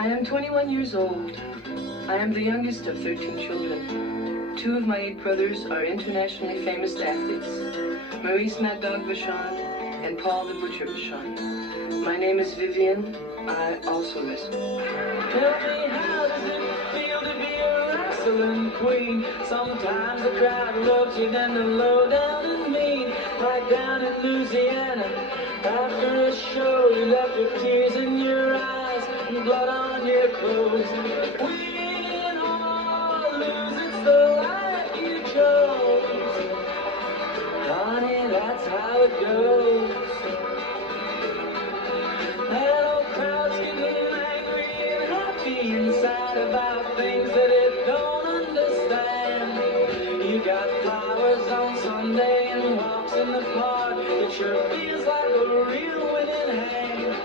I am 21 years old. I am the youngest of 13 children. 2 of my 8 brothers are internationally famous athletes, Maurice Mad Dog Vachon and Paul the Butcher Vachon. My name is Vivian. I also wrestle. Tell me, how does it feel to be a wrestling queen? Sometimes the crowd loves you, then the low down and mean. Like down in Louisiana, after a show, you left with tears in your eyes and blood on your clothes. Win or lose, it's the life you chose. Honey, that's how it goes. That old crowd's getting angry and happy inside about things that it don't understand. You got flowers on Sunday and walks in the park. It sure feels like a real winning hand.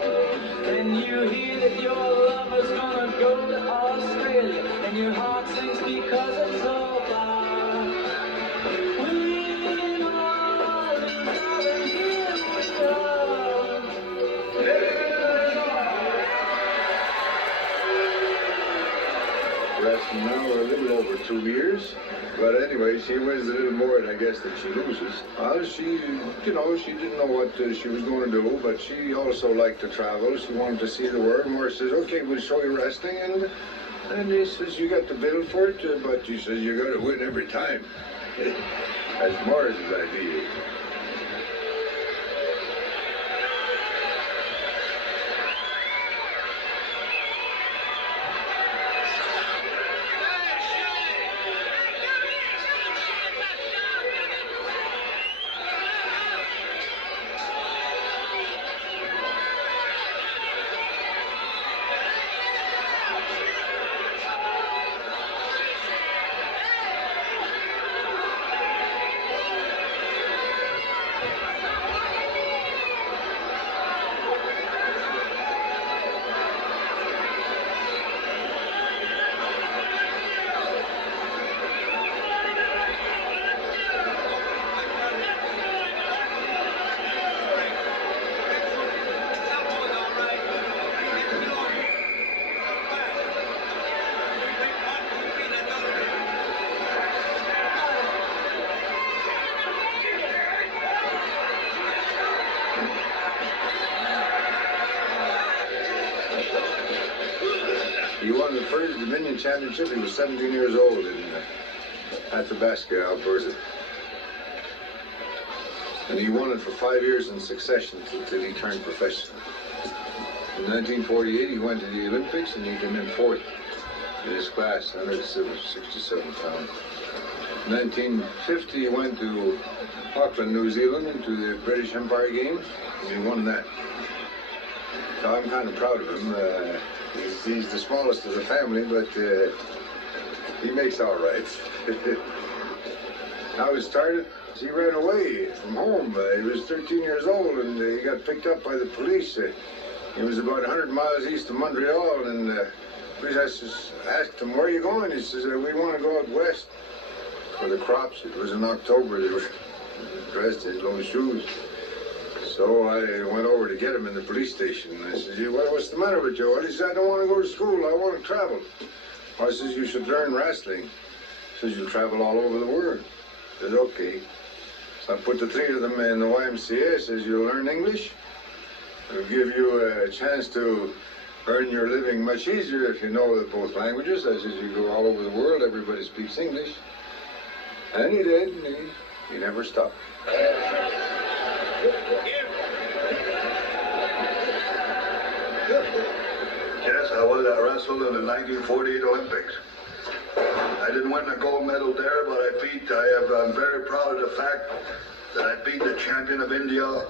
Then you hear that your lover's gonna go to Australia, and your heart sinks because it's so far. Win or lose, darling, here we are. That's now a little over 2 years. But anyway, she wins a little more, I guess, than she loses. She didn't know what she was going to do, but she also liked to travel. She wanted to see the world. Maurice says, okay, we'll show you wrestling. And he says, you got the bill for it, but he says, you got to win every time. That's Maurice's idea. He won the first Dominion Championship. He was 17 years old in Athabasca, Alberta. And he won it for 5 years in succession until he turned professional. In 1948, he went to the Olympics and he came in 4th in his class, 167 pounds. In 1950, he went to Auckland, New Zealand, to the British Empire Games, and he won that. So I'm kind of proud of him. He's the smallest of the family, but he makes all right. How it started, he ran away from home. He was 13 years old, and he got picked up by the police. He was about 100 miles east of Montreal, and the police asked him, where are you going? He says, we want to go out west for the crops. It was in October. They were dressed in low shoes. So I went over to get him in the police station. I said, what's the matter with you? Well, he said, I don't want to go to school. I want to travel. I says, you should learn wrestling. He says, you'll travel all over the world. I said, okay. So I put the 3 of them in the YMCA. I says, you'll learn English. It'll give you a chance to earn your living much easier if you know both languages. I says, you go all over the world. Everybody speaks English. And he did. And he never stopped. Yes, I wrestled in the 1948 Olympics. I didn't win the gold medal there, but I'm very proud of the fact that I beat the champion of India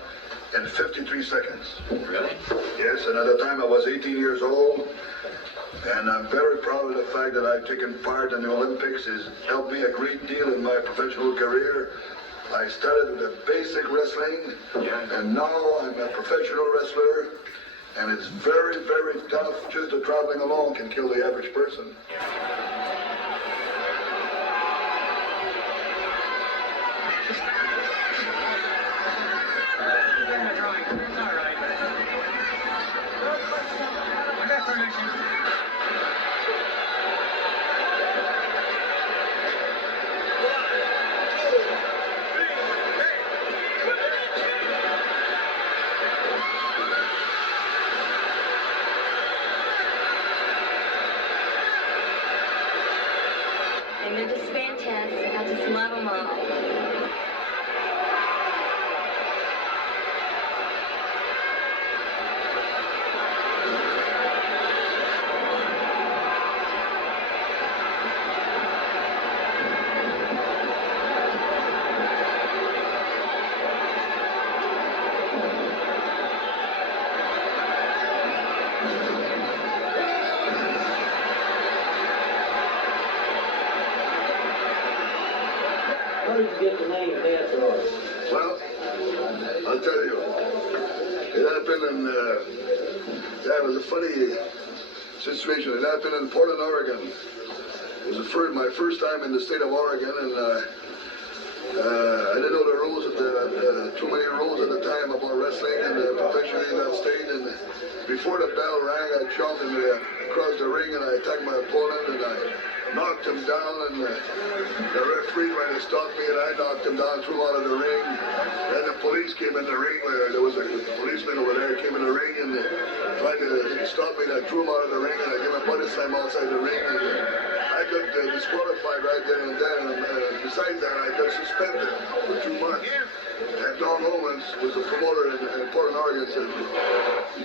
in 53 seconds. Really? Yes, and at the time I was 18 years old, and I'm very proud of the fact that I've taken part in the Olympics. It's helped me a great deal in my professional career. I started with basic wrestling, and now I'm a professional wrestler, and it's very, very tough. Just the traveling alone can kill the average person. All right. I got permission. they're just fantastic. I just love them all. How did you get the name Dad's Artist? Well, I'll tell you. It happened in, it was a funny situation. It happened in Portland, Oregon. It was my first time in the state of Oregon, and I didn't know the rules, too many rules at the time about wrestling and professionally in that state. And before the bell rang, I jumped across the ring and I attacked my opponent and I knocked him down. And the referee tried to stop me and I knocked him down, threw him out of the ring. Then the police came in the ring. There was a policeman over there came in the ring and tried to stop me. And I threw him out of the ring and I gave him a body slam outside the ring. And I got disqualified right there and then. And besides that, I got suspended for 2 months. And Don Owens was the promoter in Portland, Oregon, said,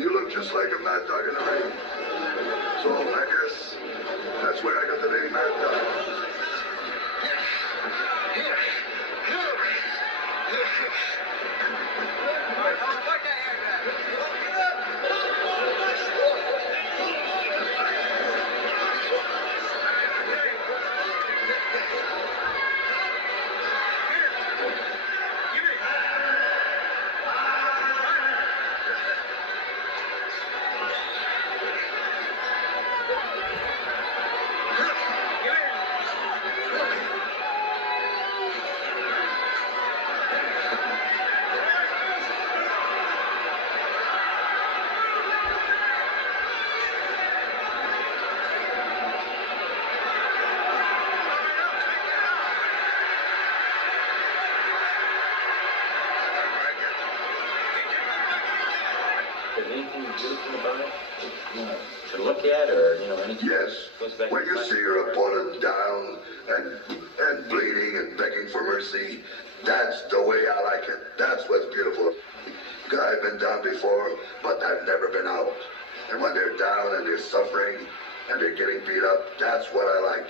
"You look just like a Mad Dog in the ring." So I guess that's where I got the name Mad Dog. Anything beautiful about it, to look at, or anything? Yes. Goes back When to you my- see your opponent down and bleeding and begging for mercy, that's the way I like it. That's what's beautiful. I've been down before, but I've never been out. And when they're down and they're suffering and they're getting beat up, that's what I like.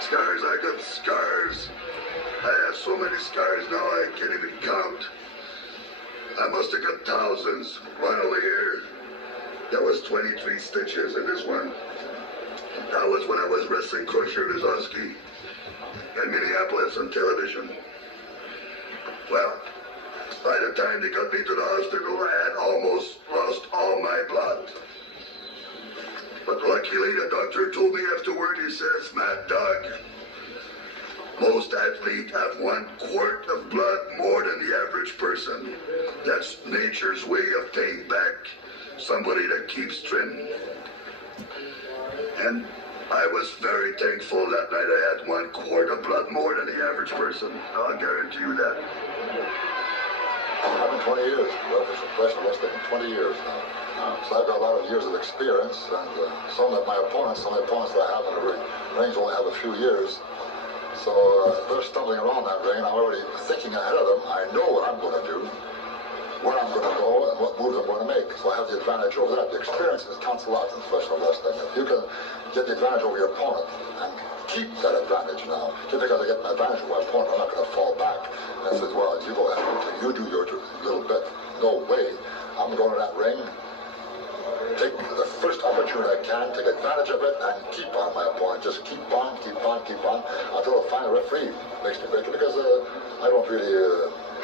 Scars, I got scars. I have so many scars now I can't even count. I must have got thousands. One over here, there was 23 stitches in this one. That was when I was wrestling Crusher Nizowski in Minneapolis on television. Well, by the time they got me to the hospital, I had almost lost all my blood. But luckily, the doctor told me afterward, he says, "Mad Dog, most athletes have 1 quart of blood more than the average person. That's nature's way of paying back somebody that keeps trim." And I was very thankful that night I had 1 quart of blood more than the average person. I'll guarantee you that. I've been 20 years, professional wrestling, 20 years now. So I've got a lot of years of experience, and some of my opponents that I have in the ring only have a few years. So they're stumbling around that ring, and I'm already thinking ahead of them. I know what I'm going to do, where I'm going to go, and what moves I'm going to make. So I have the advantage over that. The experience counts a lot in professional wrestling. If you can get the advantage over your opponent and keep that advantage now, just because I get an advantage over my opponent, I'm not going to fall back and say, "Well, you go ahead, you do your little bit." No way. I'm going to that ring, take the first opportunity I can, take advantage of it, and keep on my opponent. Just keep on, until the final referee makes me break it, because I don't really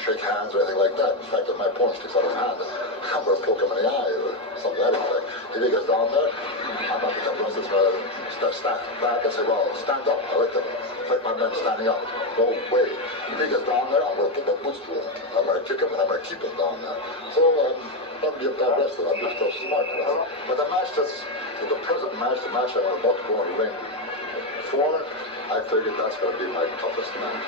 shake hands or anything like that. In fact, if my opponent sticks out his hand, I'm going to poke him in the eye or something like that. If he gets down there, I'm not going to stand back and say, well, stand up. I like to fight my men standing up. No way. If he gets down there, I'm going to put my boots to him. I'm going to kick him and I'm going to keep him down there. So, not be a bad wrestler, I'm just so smart. But the match the present match, the match I'm about to go in the ring for, I figured that's going to be my toughest match.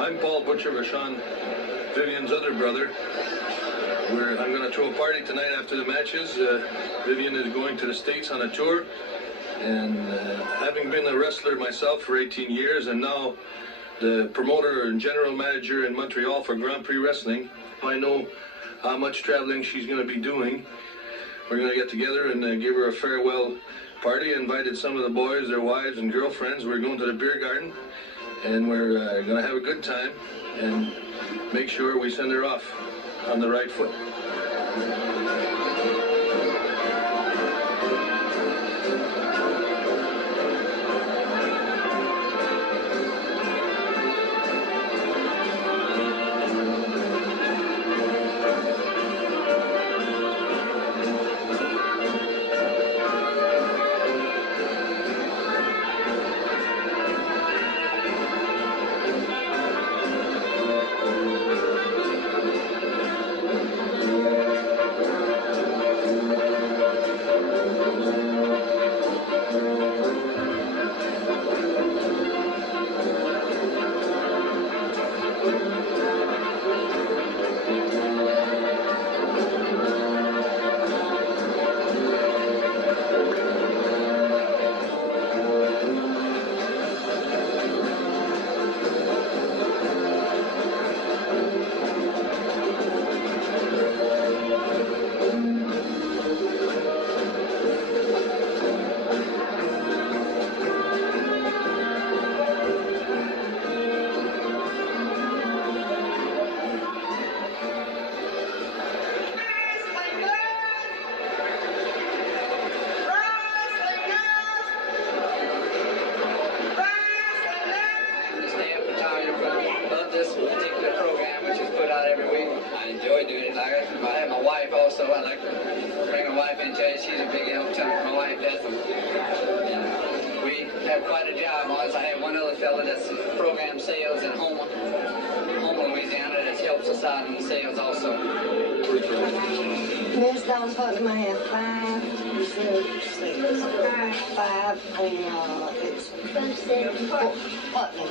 I'm Paul Butcher Vachon, Vivian's other brother. I'm going to throw a party tonight after the matches. Vivian is going to the States on a tour, and having been a wrestler myself for 18 years and now the promoter and general manager in Montreal for Grand Prix Wrestling, I know how much traveling she's going to be doing. We're going to get together and give her a farewell party. I invited some of the boys, their wives and girlfriends. We're going to the beer garden, and we're going to have a good time and make sure we send her off on the right foot. this particular program, which is put out every week. I enjoy doing it. I have my wife also. I like to bring my wife into it. She's a big help to my wife. We have quite a job. I have one other fellow that's program sales in Houma, Louisiana, that helps us out in sales also. Miss Don's Putnam, I have 5 reserved seats. 5, and it's Putnam.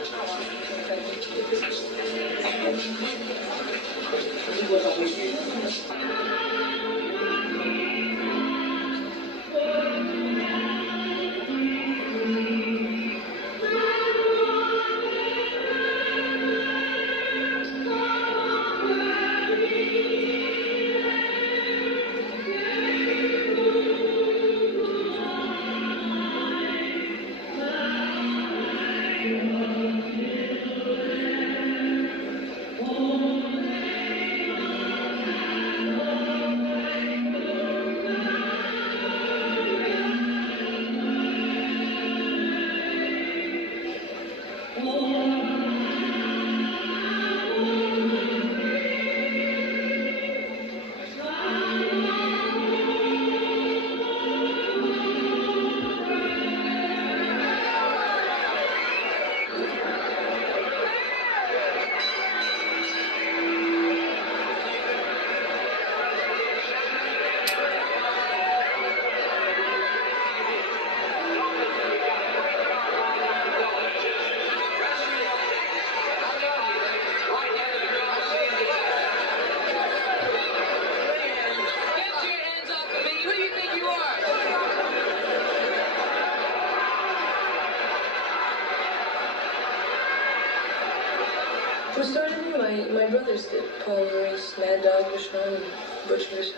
Who started me? My brothers did. Paul, Maurice, Mad Dog, Vachon, and Butchers.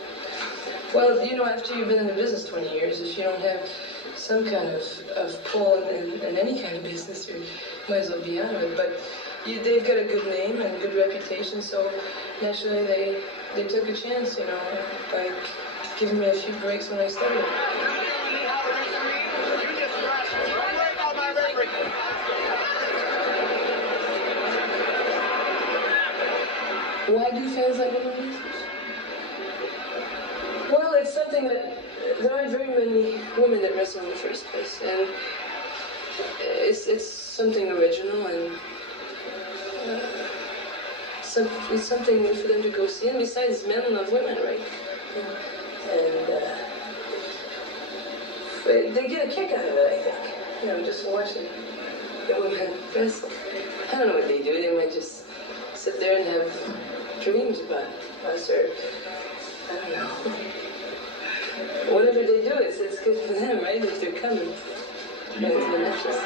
Well, you know, after you've been in the business 20 years, if you don't have some kind of pull in any kind of business, you might as well be out of it. But they've got a good name and a good reputation, so naturally they took a chance, you know, by giving me a few breaks when I started. Why do fans like women wrestlers? Well, it's something that there aren't very many women that wrestle in the first place, and it's something original, and it's something for them to go see. And besides, men love women, right? And they get a kick out of it, I think. You know, just watching the women wrestle. I don't know what they do. They might just sit there and have dreams about us, or I don't know. Whatever they do, it's good for them, right? If they're coming. And it's the matches.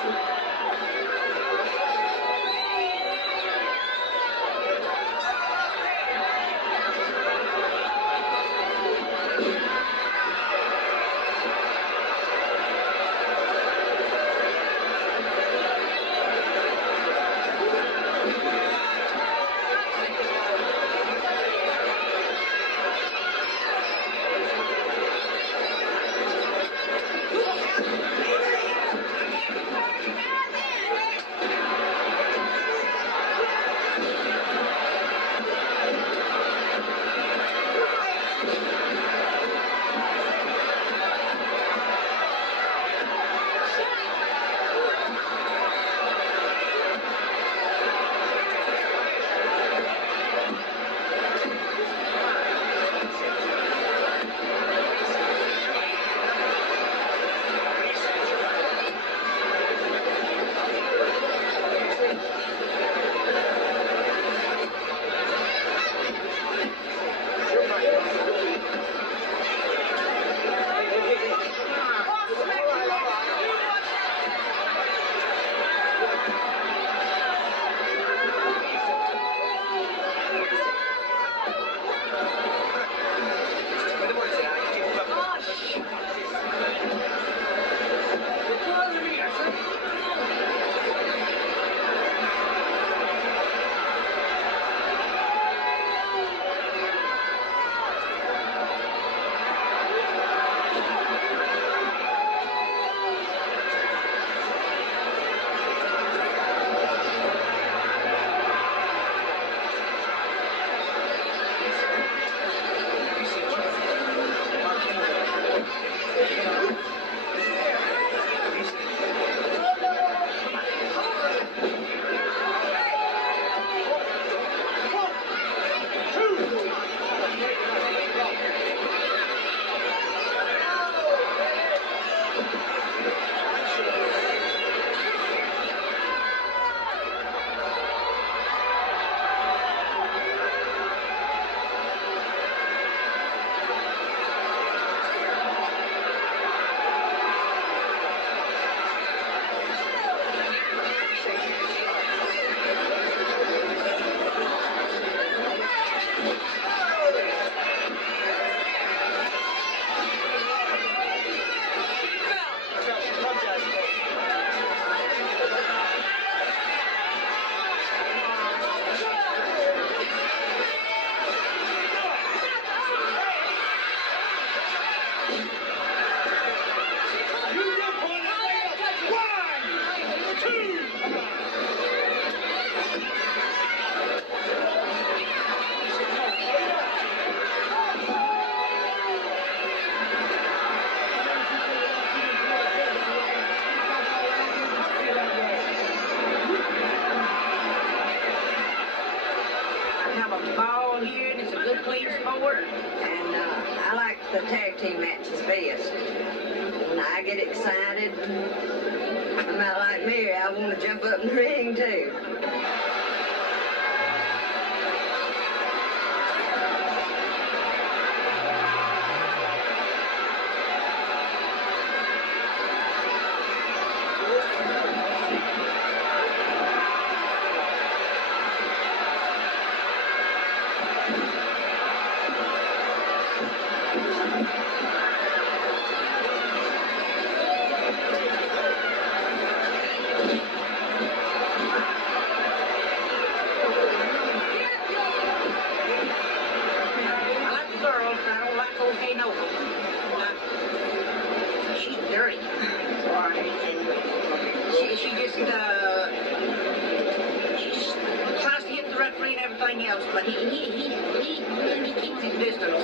the tag team match is best. When I get excited, I'm out like Mary, I want to jump up in the ring too. But he keeps his distance.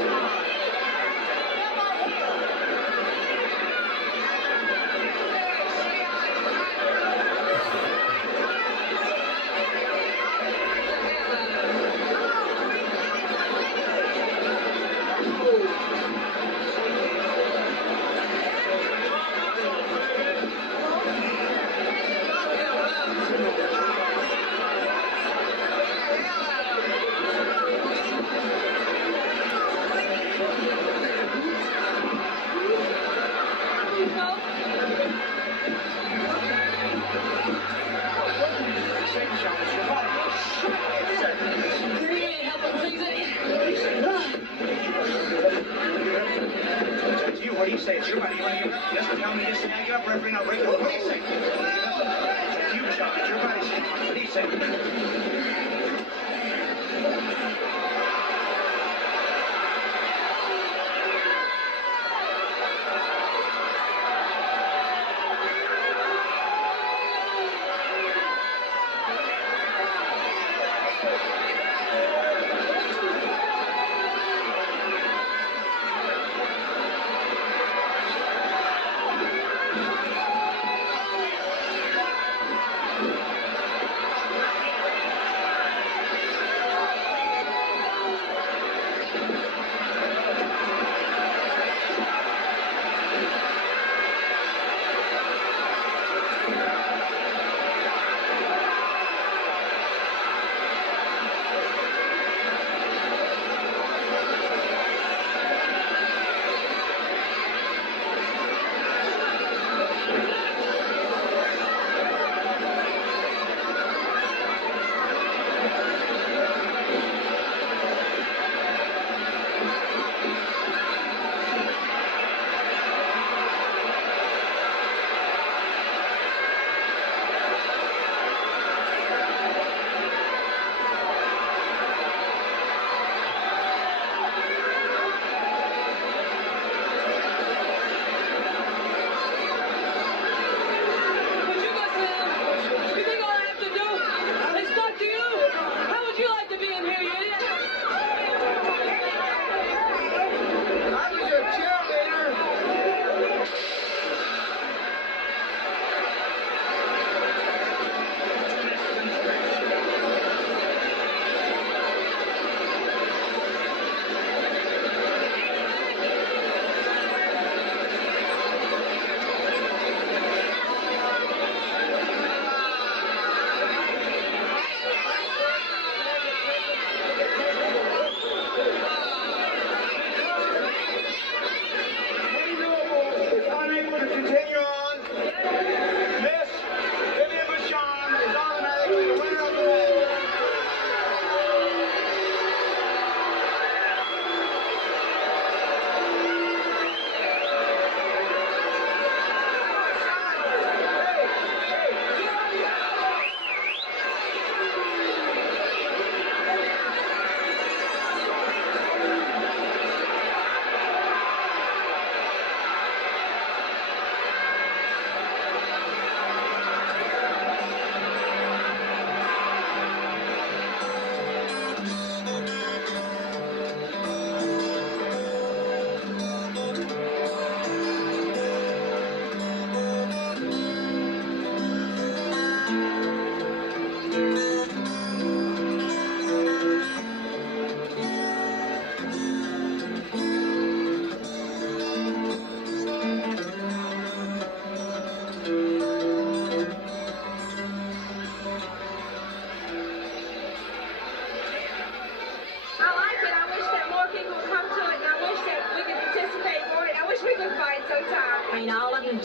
What do you say? It's your body. You want to get just tell me to snag you up, referee, and I'll break it. What do you say? It's you, Sean. It's your body. What do you say?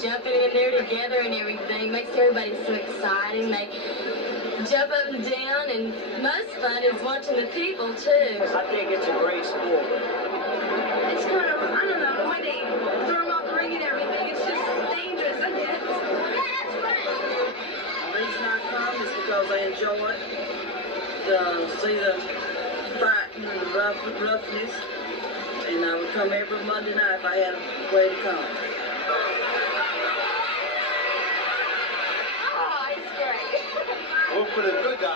jumping in there together and everything. Makes everybody so exciting. They jump up and down, and most fun is watching the people, too. I think it's a great sport. It's kind of, I don't know, the way they throw them off the ring and everything. It's just dangerous, I guess. The reason I come is because I enjoy it. See the fighting and the roughness. And I would come every Monday night if I had a way to come. Oh, it's great. Work for the good guy.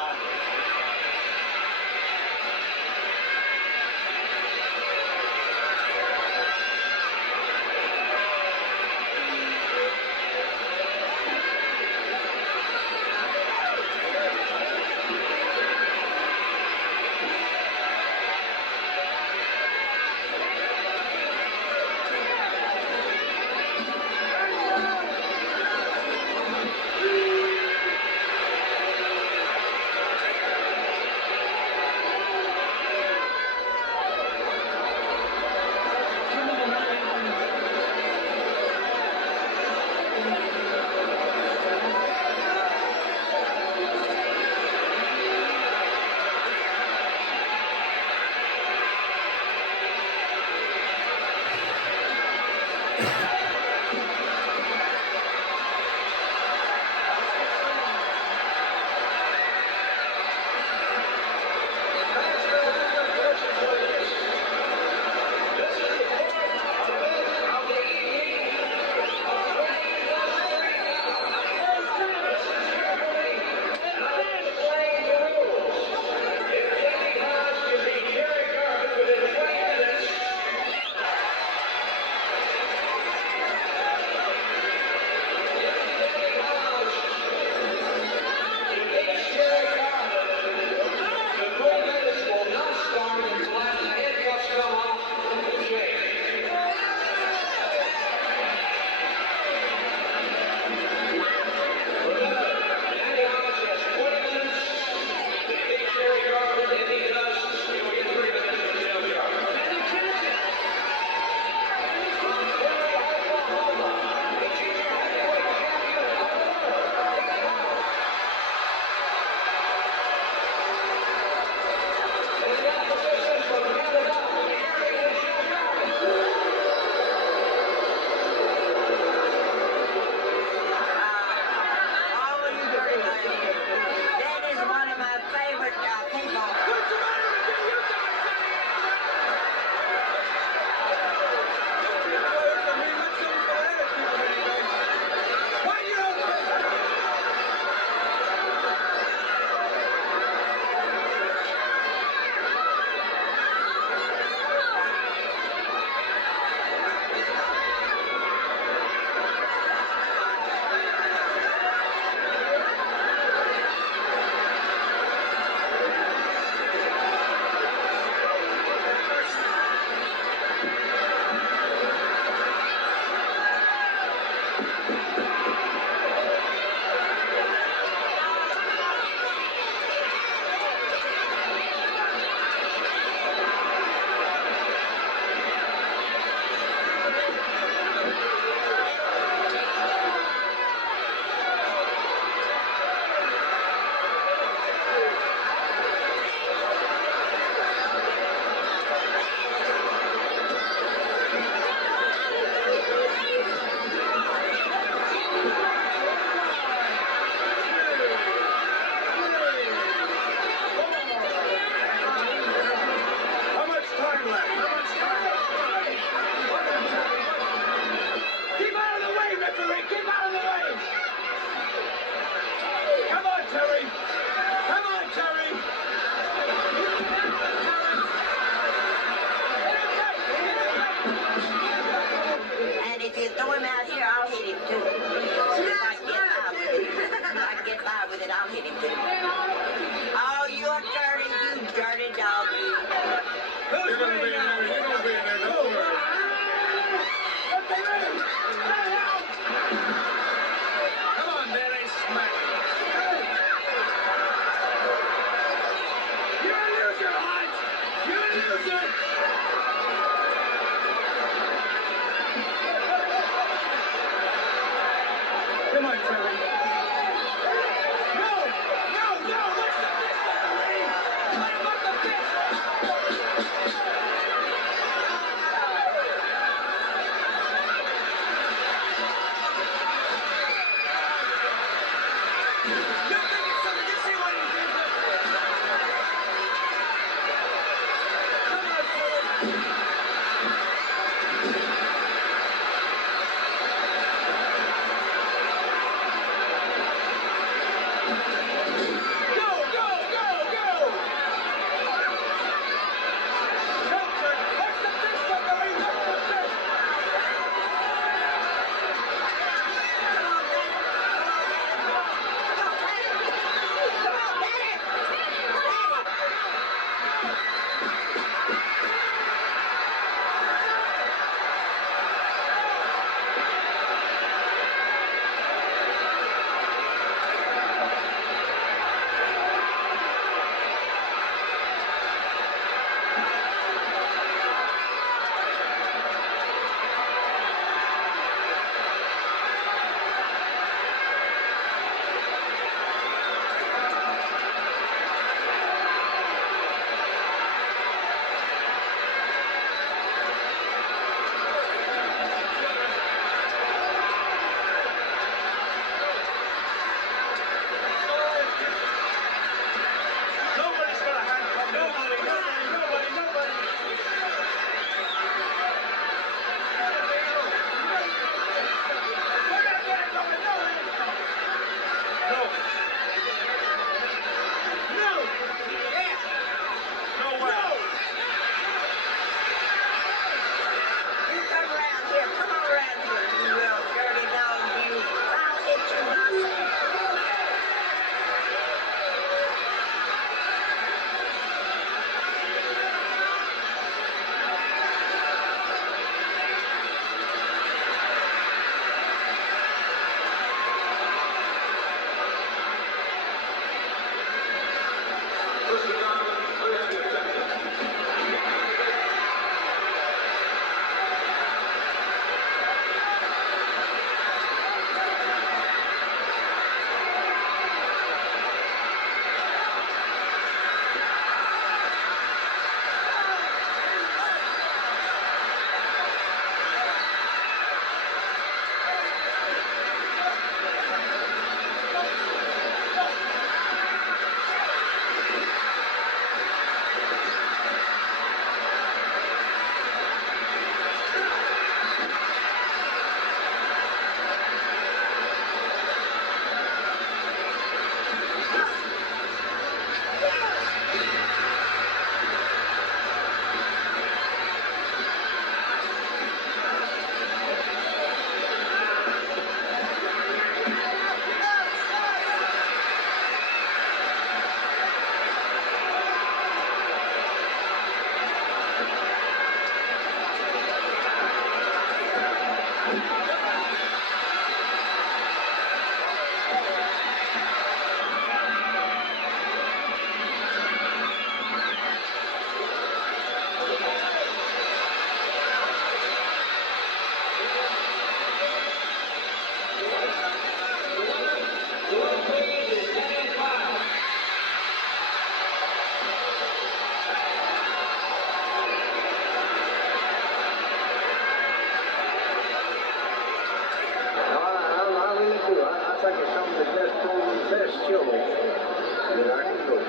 that I can go to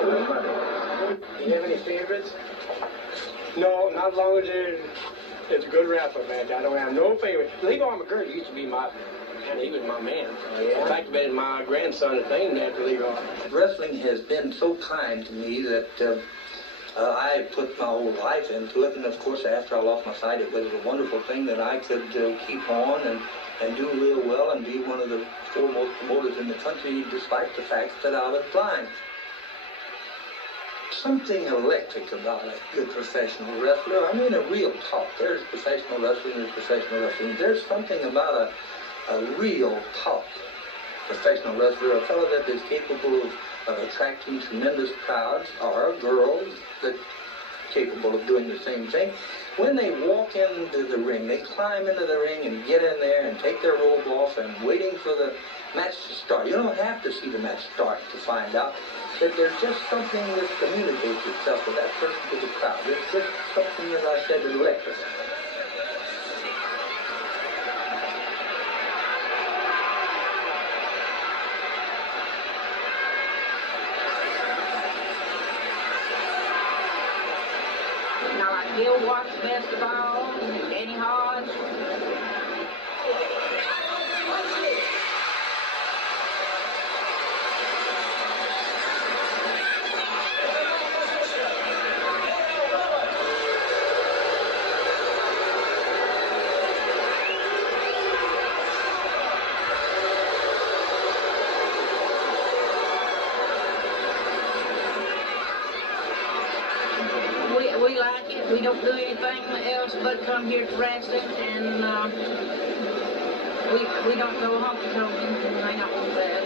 for the money. Do you have any favorites? No, not as long as it's a good wrestler match. I don't have no favorite. Levi McCurdy used to be my, and he was my man. In fact, my grandson is named after Levi. Wrestling has been so kind to me that I put my whole life into it, and of course after I lost my sight it was a wonderful thing that I could keep on and do real well and be one of the foremost promoters in the country despite the fact that I was blind. Something electric about a good professional wrestler. I mean a real top. There's professional wrestling, there's professional wrestling. There's something about a real top professional wrestler, a fellow that is capable of attracting tremendous crowds, or girls that are capable of doing the same thing. When they walk into the ring, they climb into the ring and get in there and take their robe off and waiting for the match to start. You don't have to see the match start to find out that there's just something that communicates itself with that person to the crowd. It's just something, as I said, electric. Now, like Bill Watts basketball, Eddie Hodge. We like it. We don't do anything else but come here to wrestling, and we don't go honky-tonk and hang out with that.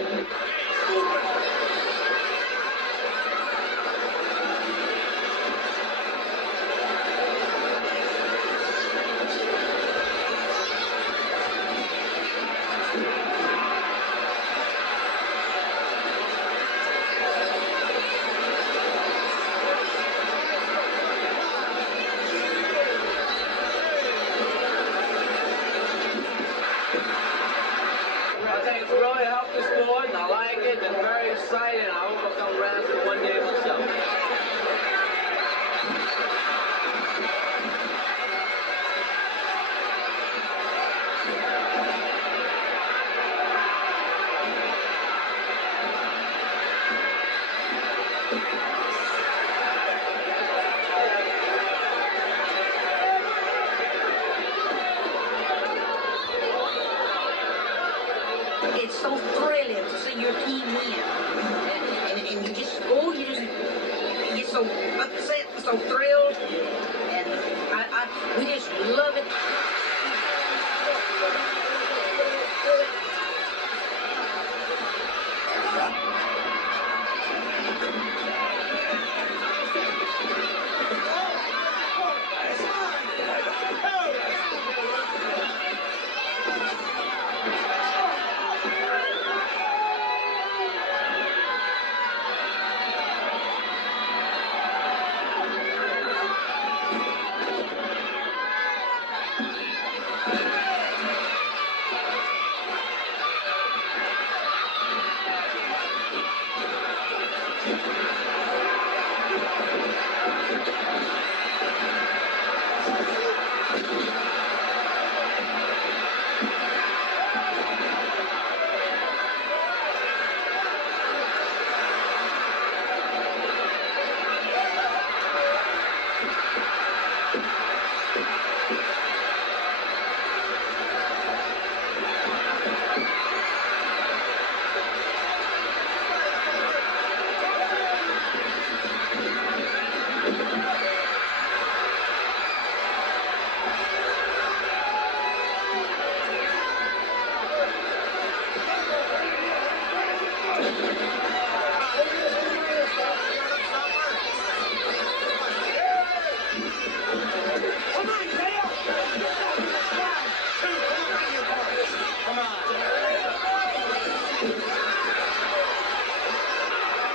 I think it's really helped the sport, and I like it, and very excited, and I hope I'll come wrestling one day myself. It's so thrilling to see your team win. And you just get so upset and so thrilled. And we just love it.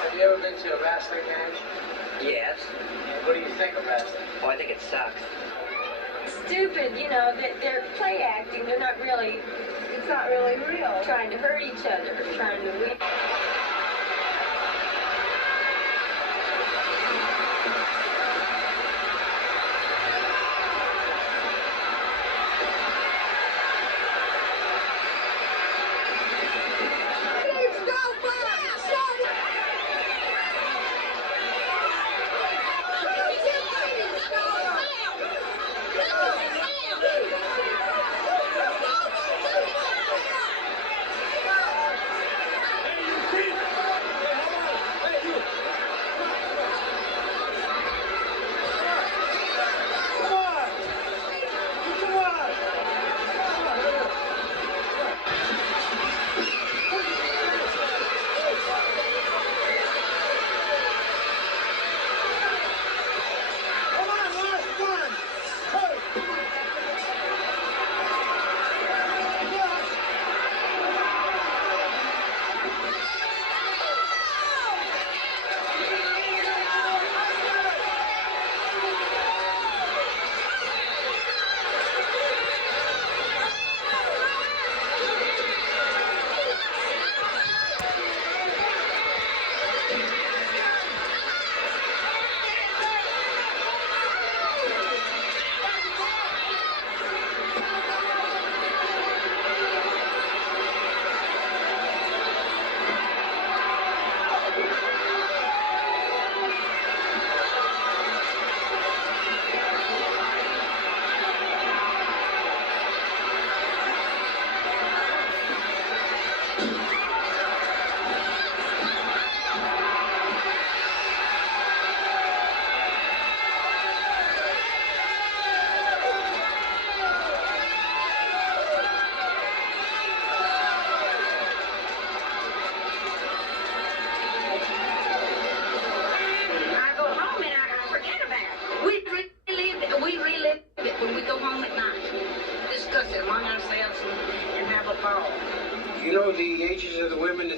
Have you ever been to a wrestling match? Yes. What do you think of wrestling? Oh, I think it sucks. Stupid, you know, they're play acting. They're not really, it's not really real. Trying to hurt each other, trying to win.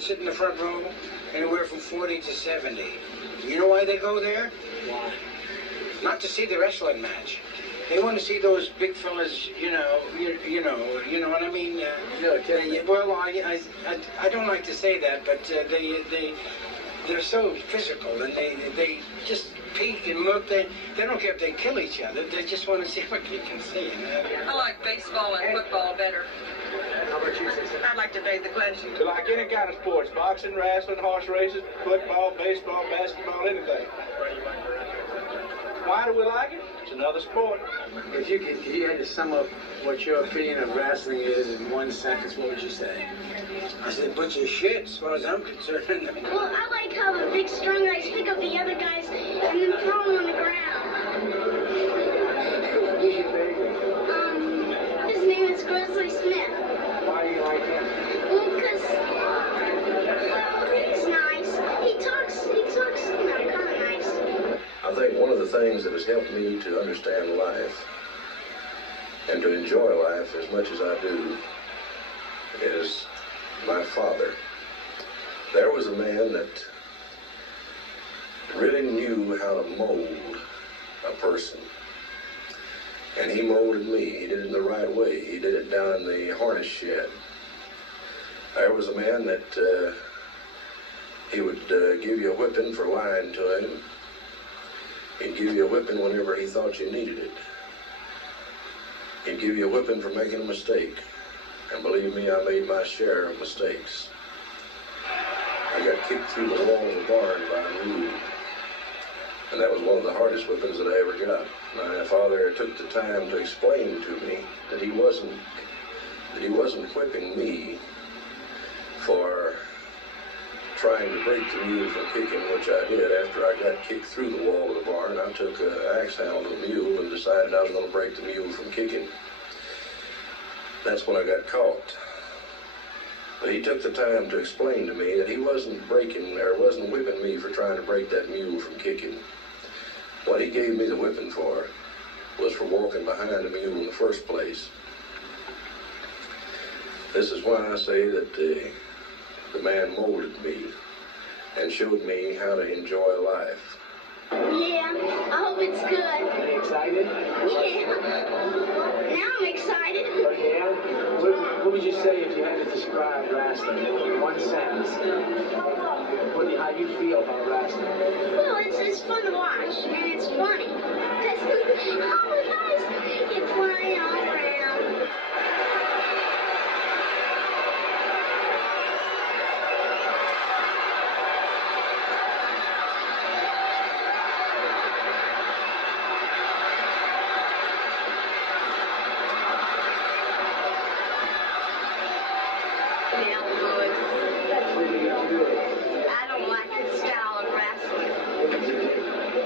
sit in the front row, anywhere from 40 to 70. You know why they go there? Why? Not to see the wrestling match. They want to see those big fellas, you know what I mean? Well, I don't like to say that, but they're so physical, and they just peek and look. They don't care if they kill each other. They just want to see what they can see. I like baseball and football better. How about you, sister? I'd like to debate the question. To like any kind of sports, boxing, wrestling, horse races, football, baseball, basketball, anything. Why do we like it? It's another sport. If you had to sum up what your opinion of wrestling is in one sentence, what would you say? I said, a bunch of shit, as far as I'm concerned. Well, I like how the big strong guys pick up the other guys and then throw them on the ground. Who's your favorite? His name is Grizzly Smith. Why do you like him? Well, because, he's nice. He talks, kind of nice. I think one of the things that has helped me to understand life and to enjoy life as much as I do is my father. There was a man that really knew how to mold a person. And he molded me. He did it in the right way. He did it down in the harness shed. There was a man that he would give you a whipping for lying to him. He'd give you a whipping whenever he thought you needed it. He'd give you a whipping for making a mistake. And believe me, I made my share of mistakes. I got kicked through the wall of the barn by a mule. And that was one of the hardest whippings that I ever got. My father took the time to explain to me that he wasn't whipping me for trying to break the mule from kicking, which I did. After I got kicked through the wall of the barn, I took an axe handle to the mule and decided I was going to break the mule from kicking. That's when I got caught. But he took the time to explain to me that he wasn't whipping me for trying to break that mule from kicking. What he gave me the whipping for was for walking behind the mule in the first place. This is why I say that the man molded me and showed me how to enjoy life. Yeah, I hope it's good. Are you excited? Yeah. Now I'm excited. Yeah? What would you say if you had to describe wrestling in one sentence? How you feel about wrestling? Well, it's fun to watch, and it's funny. Because all the guys get flying all around. I don't like his style of wrestling.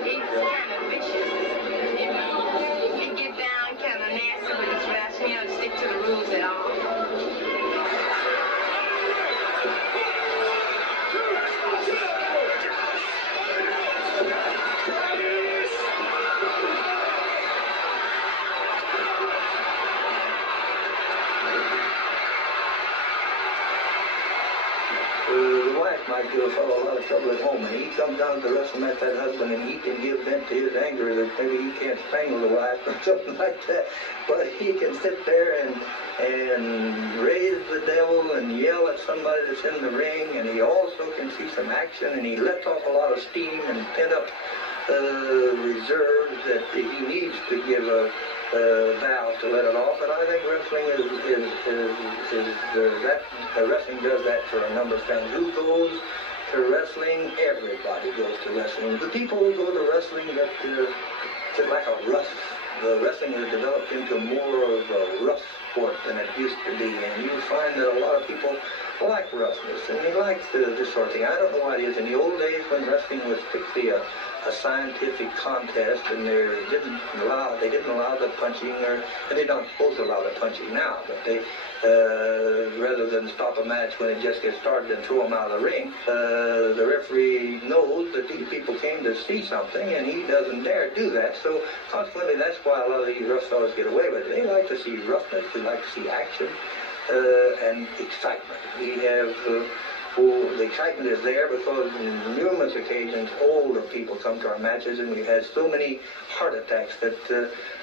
He's kind of vicious. He'd get down kind of nasty when he's wrestling. He don't stick to the rules at all. The wife might give a fellow a lot of trouble at home, and he comes down to wrestle match that husband, and he can give vent to his anger that maybe he can't strangle the wife or something like that, but he can sit there and raise the devil and yell at somebody that's in the ring, and he also can see some action, and he lets off a lot of steam and pent up reserves that he needs to give a valve to let it off. And I think wrestling wrestling does that for a number of fans. Who goes to wrestling? Everybody goes to wrestling. The people who go to wrestling get like a rough. The wrestling has developed into more of a rough sport than it used to be, and you find that a lot of people like roughness, and they like this sort of thing. I don't know why it is. In the old days when wrestling was strictly a scientific contest, and they didn't allow the punching, and they don't supposed to allow the punching now, but they rather than stop a match when it just gets started and throw them out of the ring, the referee knows that these people came to see something, and he doesn't dare do that. So consequently, that's why a lot of these rough fellows get away with it. They like to see roughness, they like to see action and excitement. We have Well, the excitement is there because on numerous occasions older people come to our matches, and we've had so many heart attacks that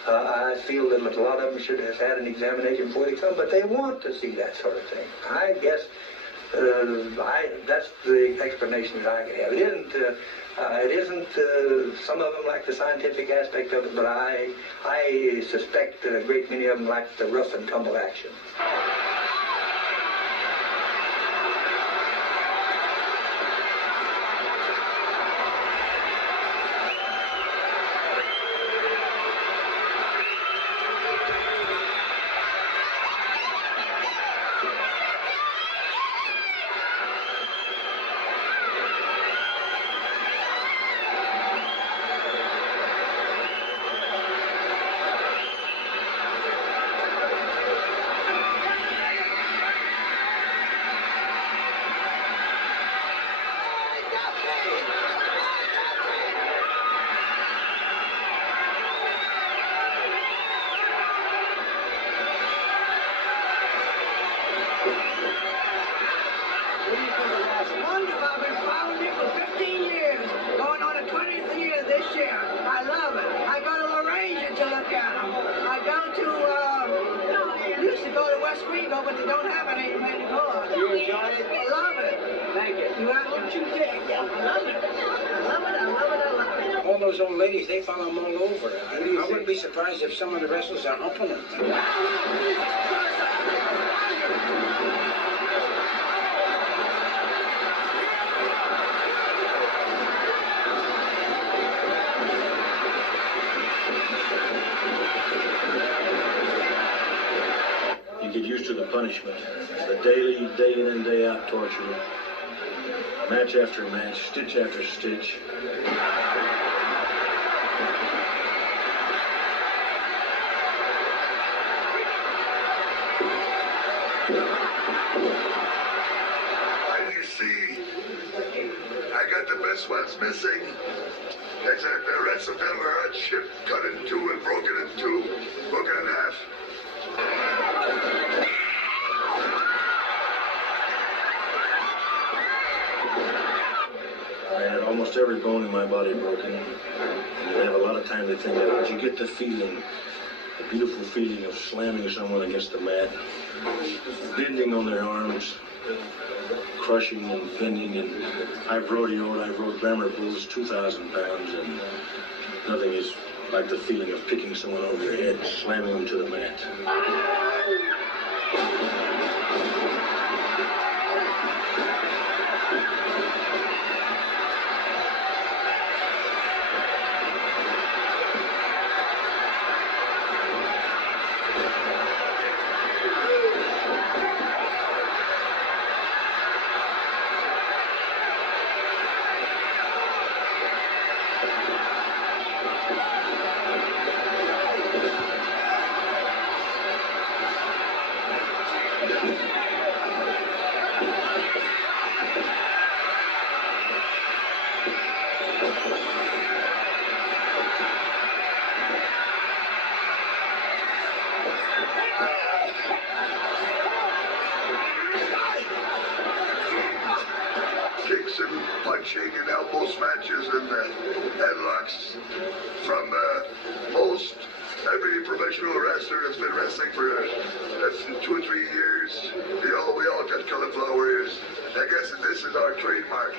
I feel that a lot of them should have had an examination before they come, but they want to see that sort of thing. I guess that's the explanation that I can have. It isn't some of them like the scientific aspect of it, but I suspect that a great many of them like the rough and tumble action. All those old ladies, they follow them all over. I wouldn't be surprised if some of the wrestlers are humping them. You get used to the punishment, the daily, day in and day out torture, match after match, stitch after stitch. You see, I got the best ones missing. The rest of them are on ship, cut in two and broken in two, broken in half. I had almost every bone in my body broken. And you have a lot of time to think about it. You get the feeling, the beautiful feeling of slamming someone against the mat, bending on their arms, crushing and bending. And I've rode glamour bulls 2,000 pounds, and nothing is like the feeling of picking someone over your head, slamming them to the mat. Kicks and punching and elbow smashes and headlocks from most every professional wrestler that's been wrestling for 2 or 3 years. We all got cauliflower ears. I guess this is our trademark.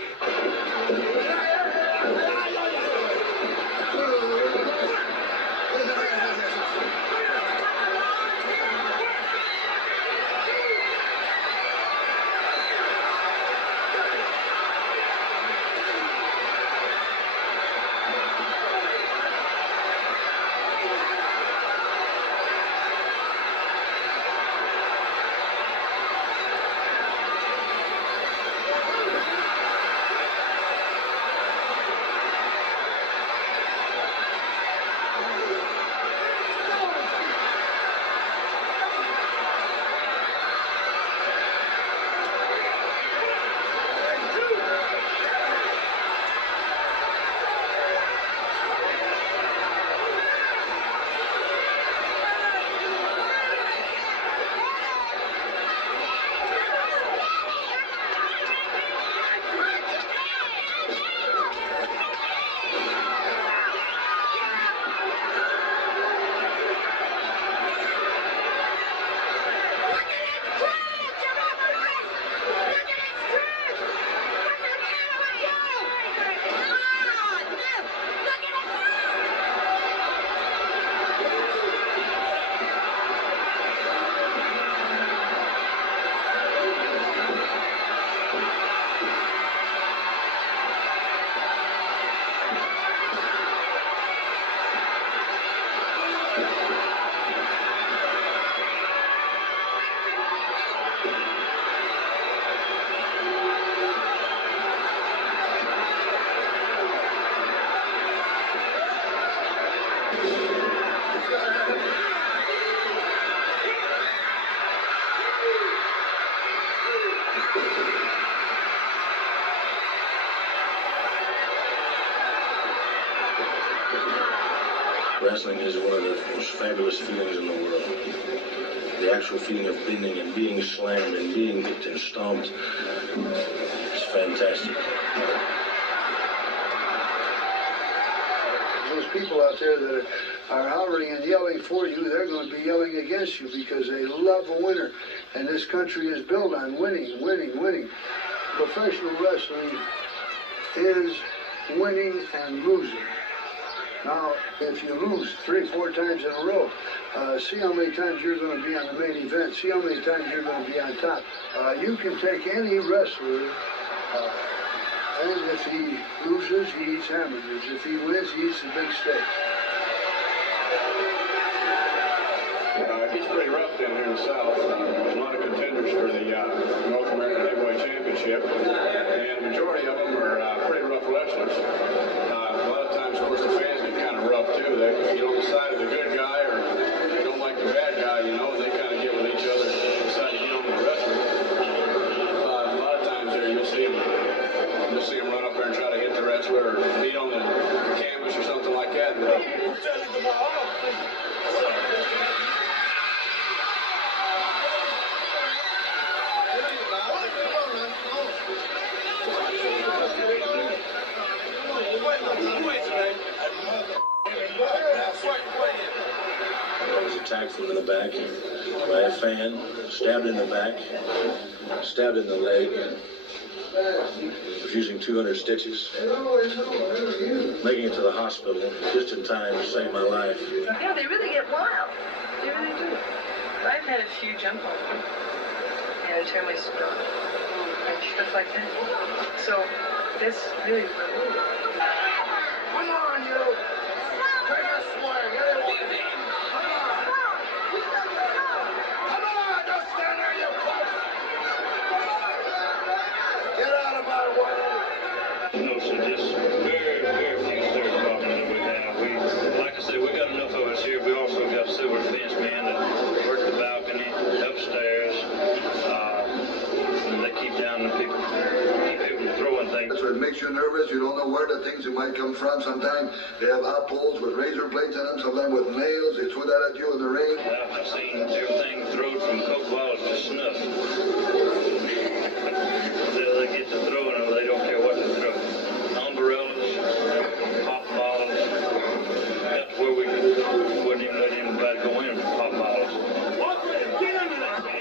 Wrestling is one of the most fabulous feelings in the world. The actual feeling of bending and being slammed and being hit and stomped is fantastic. Those people out there that are hollering and yelling for you, they're going to be yelling against you because they love a winner. And this country is built on winning, winning, winning. Professional wrestling is winning and losing. Now, if you lose 3-4 times in a row, see how many times you're going to be on the main event. See how many times you're going to be on top. You can take any wrestler, and if he loses, he eats hamburgers. If he wins, he eats the big steaks. It's pretty rough down here in the South. There's a lot of contenders for the North American Heavyweight Championship, and the majority of them are pretty rough wrestlers. A lot of times, of course, the fans get kind of rough too. They get on the side of the good guy or they don't like the bad guy, you know, and they kind of get with each other and decide to get on the wrestler. A lot of times there you'll see them run up there and try to hit the wrestler or beat on the canvas or something like that. I was attacked from the back by a fan, stabbed in the back, stabbed in the leg, was using 200 stitches, making it to the hospital just in time to save my life. Yeah, they really get wild. They really do. I've had a few jump on me and tear my suit off and stuff like that. So that's really what. Come on, you! Take a swing! Anyone! Come on! Don't stand there, you folks! Get out of my way! No, sir, just very, very few third problems that we have. Like I said, we got enough of us here. We also got several fence men that work the balcony, upstairs. They keep down the people throwing things. So it makes you nervous. You don't know where the things might come from. Sometimes they have hot poles with razor blades in them. Sometimes with nails. They throw that at you in the ring. I've seen everything thrown from Coke bottles to snuff. They get to throwing them. They don't care what they throw. Umbrellas, pop bottles. That's where we wouldn't even let anybody go in with pop bottles. Get under that, man.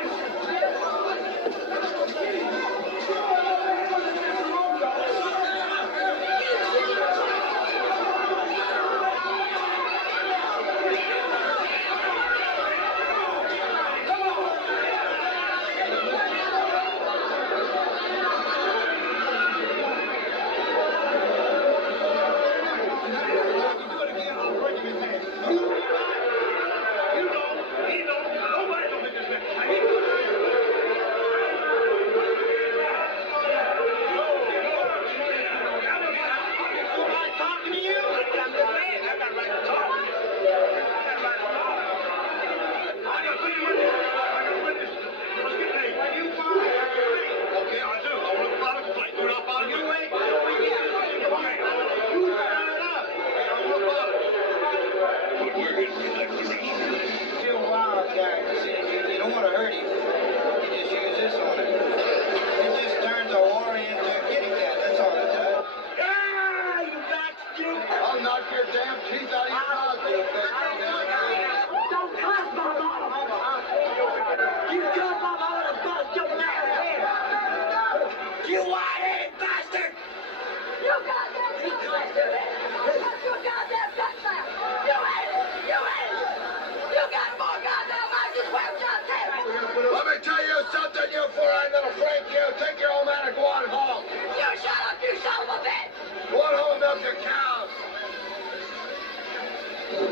Let me tell you something, you four-eyed little freak, you. Take your old man and go on home. You shut up, you son of a bitch! Go on home and milk your cows.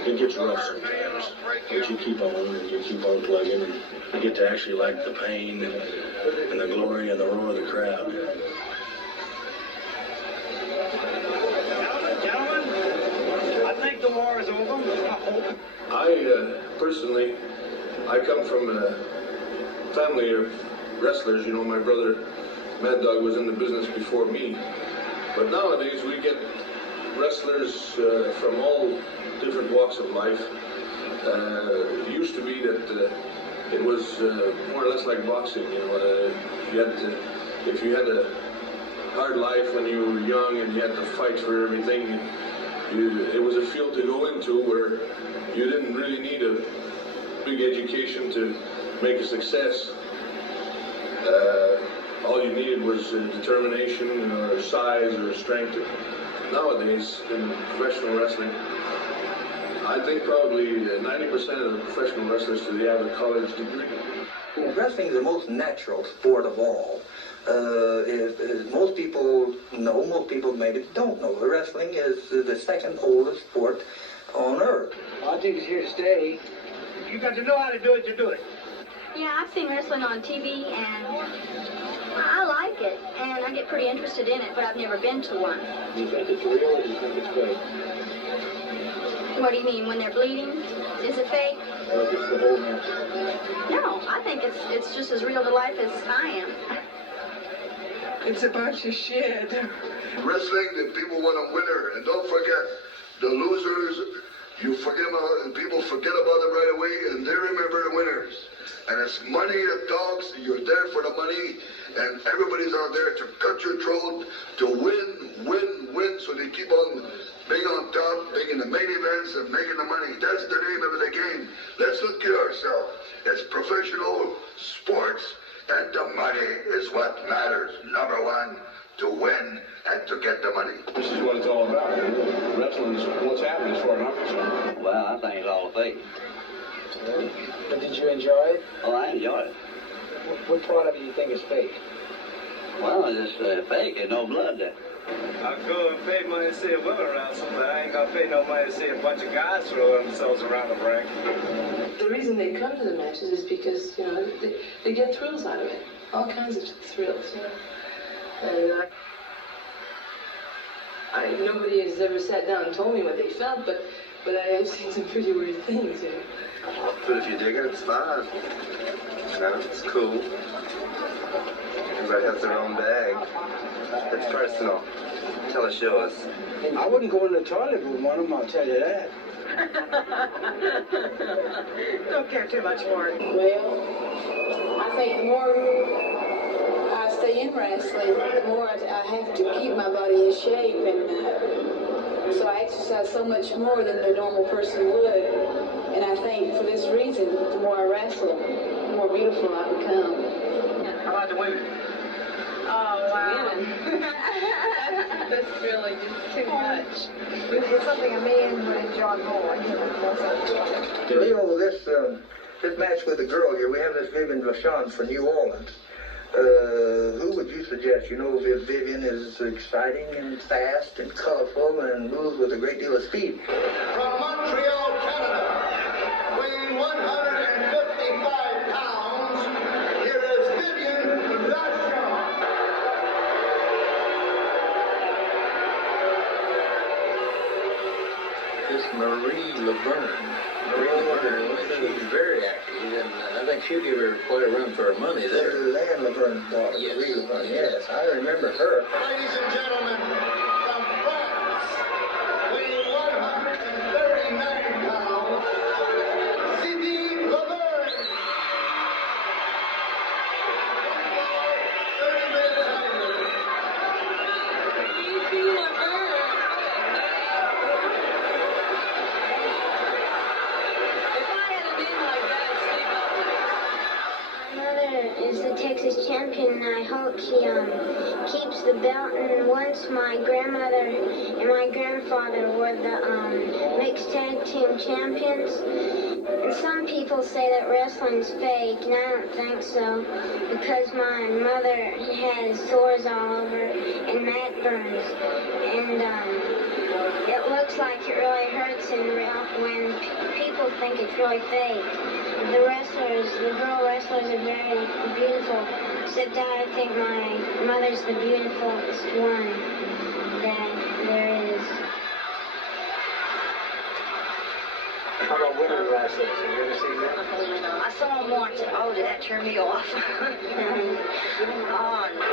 It gets rough sometimes, but you keep on and you keep on plugging, and you get to actually like the pain and the glory and the roar of the crowd. Gentlemen, I think the war is over. Personally, I come from a family of wrestlers. You know, my brother Mad Dog was in the business before me. But nowadays we get wrestlers from all different walks of life. It used to be that it was more or less like boxing. You know, if you had a hard life when you were young and you had to fight for everything, it was a field to go into where you didn't really need a big education to make a success. All you needed was determination or size or strength. Nowadays, in professional wrestling, I think probably 90% of the professional wrestlers today have a college degree. Wrestling is the most natural sport of all. Most people know, most people maybe don't know. Wrestling is the second oldest sport on earth. I think it's here to stay. You got to know how to do it to do it. Yeah, I've seen wrestling on TV, and I like it, and I get pretty interested in it, but I've never been to one. Do you think it's real or do you think it's fake? What do you mean, when they're bleeding? Is it fake? Or just the whole match? No, I think it's just as real to life as I am. It's a bunch of shit. Wrestling, the people want a winner, and don't forget, the losers, you forget about, people forget about them right away, and they remember the winners. And it's money that talks, you're there for the money, and everybody's out there to cut your throat, to win, so they keep on being on top, being in the main events and making the money. That's the name of the game. Let's not kid ourselves. It's professional sports, and the money is what matters. Number one, to win and to get the money. This is what it's all about. Wrestling's what's happening as far as I'm concerned. Well, I think it's all fake. But did you enjoy it? Oh, I enjoy it. What part of it do you think is fake? Well, it's just fake. There's no blood there. I go and pay money to see a woman wrestle, but I ain't gonna pay no money to see a bunch of guys throw themselves around the ring. The reason they come to the matches is because, you know, they get thrills out of it. All kinds of thrills, you know. And nobody has ever sat down and told me what they felt, but I have seen some pretty weird things, you know. But if you dig it, it's fine. You know, it's cool. Everybody has their own bag. It's personal. Tell us yours. I wouldn't go in the toilet with one of them, I'll tell you that. Don't care too much for it. Well, I think the more I stay in wrestling, the more I have to keep my body in shape, and so I exercise so much more than the normal person would. And I think for this reason, the more I wrestle, the more beautiful I become. How about the women? Oh, wow. That's really just too much. It's something a man would enjoy more, you know. Leo, this match with the girl here, we have this Vachon for New Orleans. Who would you suggest? You know, Vivian is exciting and fast and colorful and moves with a great deal of speed. From Montreal, Canada, weighing 155 pounds, here is Vivian Vachon. This Marie Laverne. She's very active, and I think she'll give her quite a run for her money there. Land Laverne's daughter, Yes. Marie Laverne, yes, I remember her. Ladies and gentlemen, from France, weighing 139 pounds, Sydney Laverne. 30-minute timer. Is the Texas champion, and I hope she keeps the belt. And once my grandmother and my grandfather were the mixed tag team champions. And some people say that wrestling's fake, and I don't think so, because my mother has sores all over and mat burns, and it looks like it really hurts in real when people think it's really fake. The girl wrestlers are very beautiful, except I think my mother's the beautifulest one that there is. How about women wrestlers? Have you ever seen that? I saw him once, and oh, did that turn me off. Oh, no.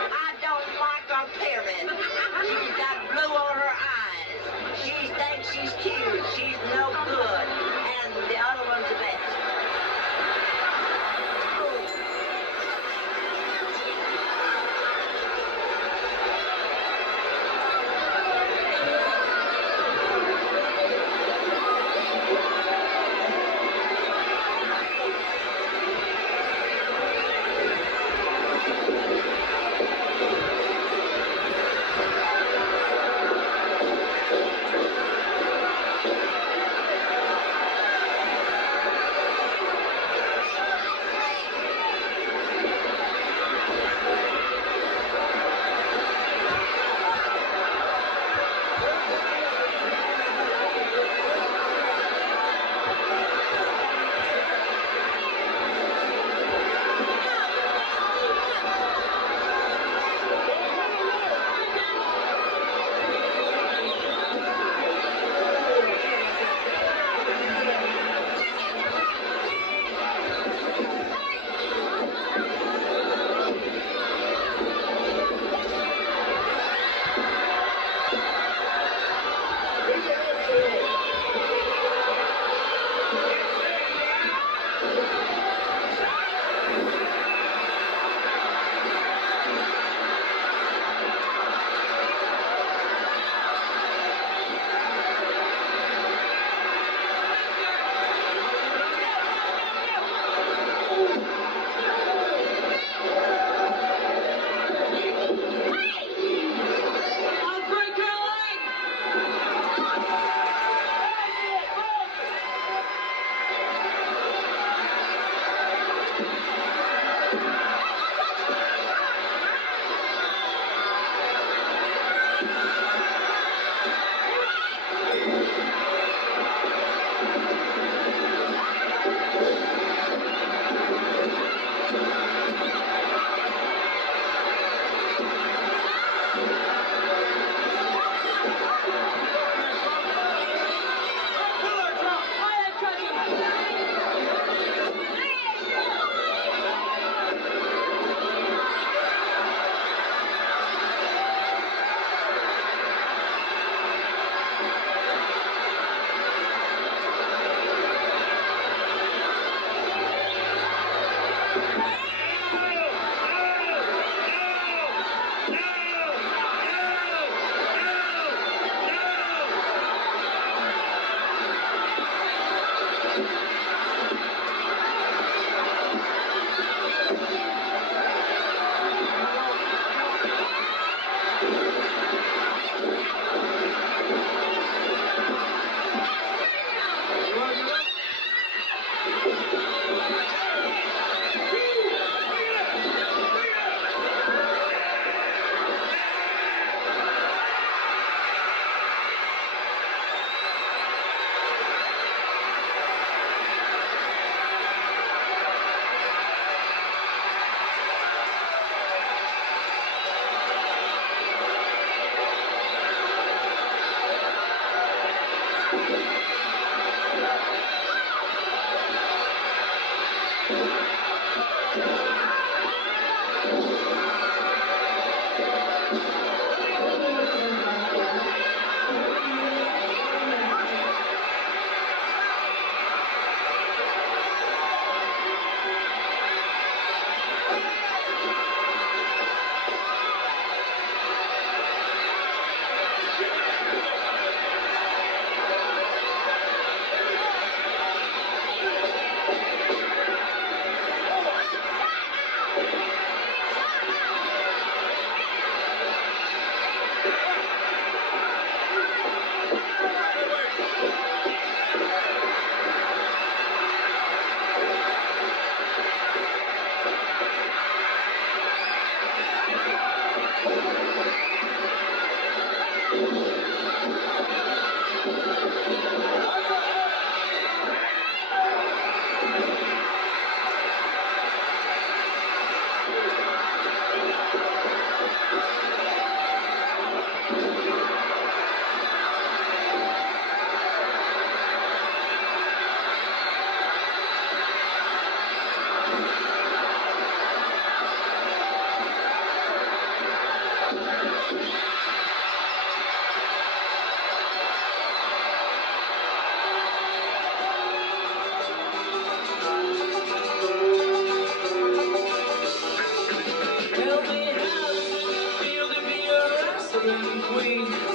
I don't like her period. She's got blue on her eyes. She thinks she's cute. She's no good. And the other one's the best. queen.